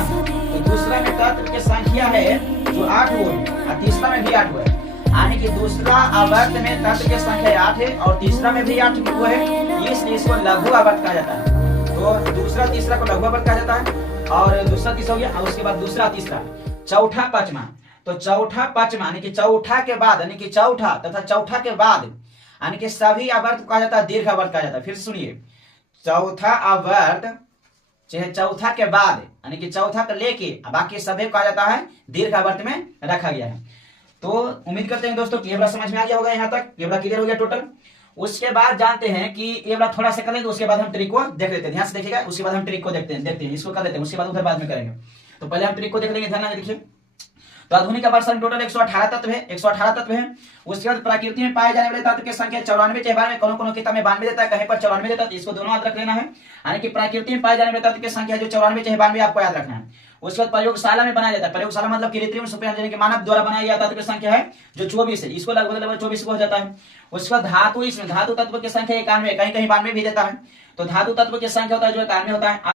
तो दूसरा में तत्व की संख्या है जो 8 वो है और तीसरा में भी 8 वो है, यानी कि दूसरा आवर्त में तत्व की संख्या 8 है और तीसरा में भी 8 वो है, इसलिए इसको लघु आवर्त कहा जाता है। तो दूसरा तीसरा को लघु आवर्त कहा जाता है और दूसरा तीसरा हो गया और उसके बाद दूसरा तीसरा चौथा पांचवा। तो चौथा पांचवा यानी कि चौथा के बाद यानी कि चौथा तथा चौथा के बाद यानी कि सभी आवर्त कहा जाता है दीर्घ आवर्त कहा जाता है। फिर सुनिए, चौथा आवर्त चाहे चौथा के बाद यानी कि चौथा को लेके बाकी सभी कहा जाता है दीर्घ आवर्त में रखा गया है। तो उम्मीद करते हैं दोस्तों कि ये वाला समझ में आ गया होगा, यहाँ तक ये वाला क्लियर हो गया टोटल। उसके बाद जानते हैं कि ये वाला थोड़ा सा कर लेंगे, उसके बाद हम ट्रिक को देख लेते हैं, ध्यान से देखिएगा। उसके बाद हम ट्रिक को देखते हैं इसको कर लेते हैं, उसके बाद उधर बाद में करेंगे। तो पहले हम ट्रिक को देख लेंगे, ध्यान देखिए। तो आधुनिक आवर्त में टोटल 118 तत्व है, 118 तत्व है। उसके बाद प्रकृति में पाए जाने वाले तत्व की संख्या 94 चेहरा में कोनो किताब में 92 देता है, कहीं पर 94 देता है, इसको दोनों याद रख लेना है। यानी कि प्रकृति में पाए जाने वाले तत्व की संख्या जो 94 चाहे 92 आपको याद रखना है। उसके बाद प्रयोगशाला में बनाया जाता है, प्रयोगशाला मतलब कृत्रिम सुपरजन के मानव द्वारा बनाया गया तत्व की संख्या है जो 24 है, इसको लगभग 24 को हो जाता है। उसके बाद धातु, इसमें धातु तत्व की संख्या 91, कहीं कहीं 92 भी देता है। तो धातु तत्व की संख्या होता है जो 91 होता है।